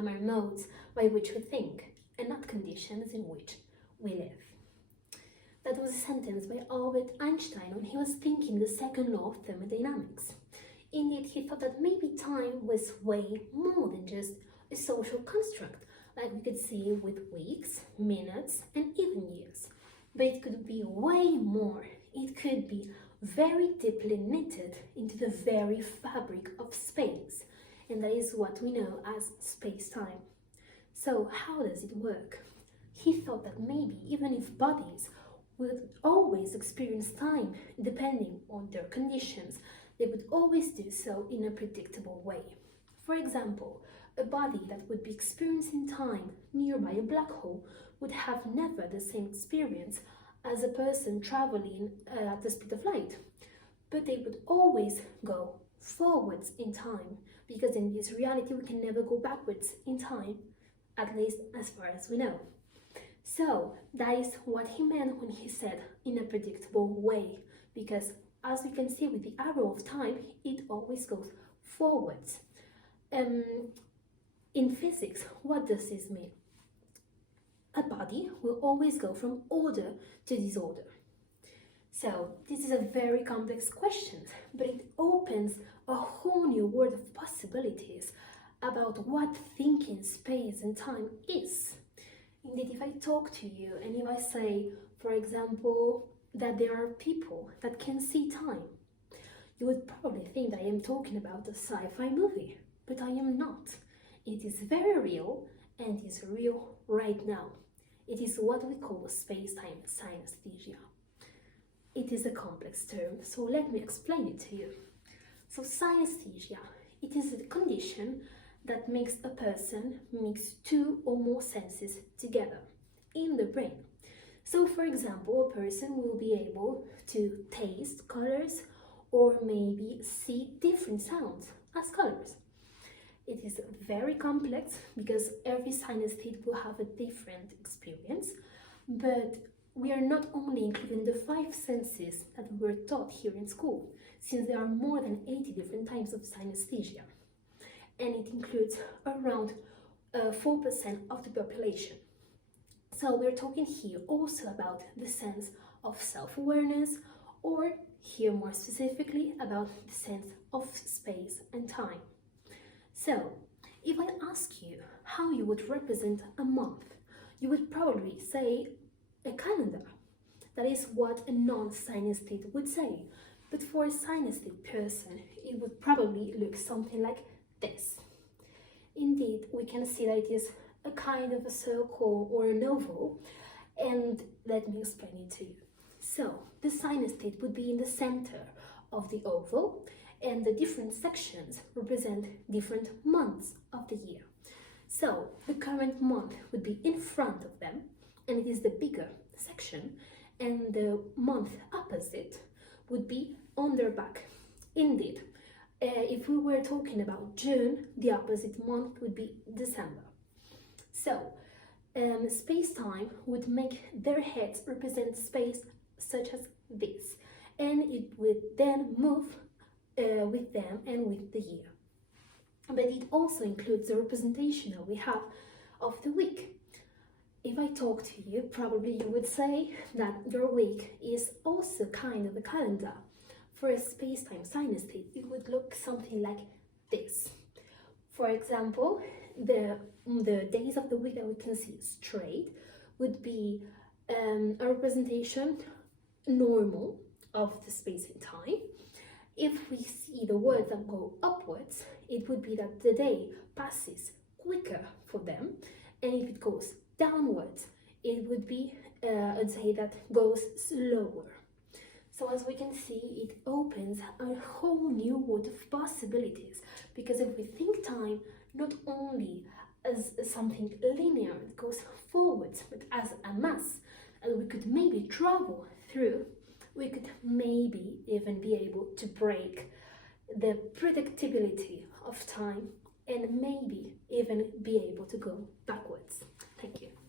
time are modes by which we think, and not conditions in which we live. That was a sentence by Albert Einstein when he was thinking the second law of thermodynamics. Indeed, he thought that maybe time was way more than just a social construct, like we could see with weeks, minutes, and even years. But it could be way more. It could be very deeply knitted into the very fabric of space, and that is what we know as space-time. So how does it work? He thought that maybe even if bodies would always experience time depending on their conditions, they would always do so in a predictable way. For example, a body that would be experiencing time nearby a black hole would have never the same experience as a person traveling at the speed of light. But they would always go forwards in time, because in this reality we can never go backwards in time, at least as far as we know. So that is what he meant when he said in a predictable way, because as we can see with the arrow of time, it always goes forwards. In physics, what does this mean? A body will always go from order to disorder. So this is a very complex question, but it opens a whole new world of possibilities about what thinking space and time is. Indeed, if I talk to you and if I say, for example, that there are people that can see time, you would probably think that I am talking about a sci-fi movie, but I am not. It is very real, and it is real right now. It is what we call space-time synesthesia. It is a complex term, so let me explain it to you. So synesthesia, it is a condition that makes a person mix two or more senses together in the brain. So for example, a person will be able to taste colors or maybe see different sounds as colors. It is very complex because every synesthete will have a different experience, but we are not only including the 5 senses that we were taught here in school, since there are more than 80 different types of synesthesia, and it includes around 4% of the population. So we're talking here also about the sense of self-awareness, or here more specifically about the sense of space and time. So, if I ask you how you would represent a month, you would probably say a calendar. That is what a non-synesthete would say. But for a synesthete person, it would probably look something like this. Indeed, we can see that it is a kind of a circle or an oval, and let me explain it to you. So, the synesthete would be in the center of the oval, and the different sections represent different months of the year. So the current month would be in front of them, and it is the bigger section, and the month opposite would be on their back. Indeed, if we were talking about June, the opposite month would be December. So space-time would make their heads represent space such as this, and it would then move with them and with the year. But it also includes the representation that we have of the week. If I talk to you, probably you would say that your week is also kind of a calendar. For a space-time synesthete, it would look something like this. For example, the days of the week that we can see straight would be a representation normal of the space and time. If we see the words that go upwards, it would be that the day passes quicker for them, and if it goes downwards, it would be a day that goes slower. So as we can see, it opens a whole new world of possibilities, because if we think time not only as something linear that goes forwards, but as a mass, and we could maybe travel through, we could maybe even be able to break the predictability of time and maybe even be able to go backwards. Thank you.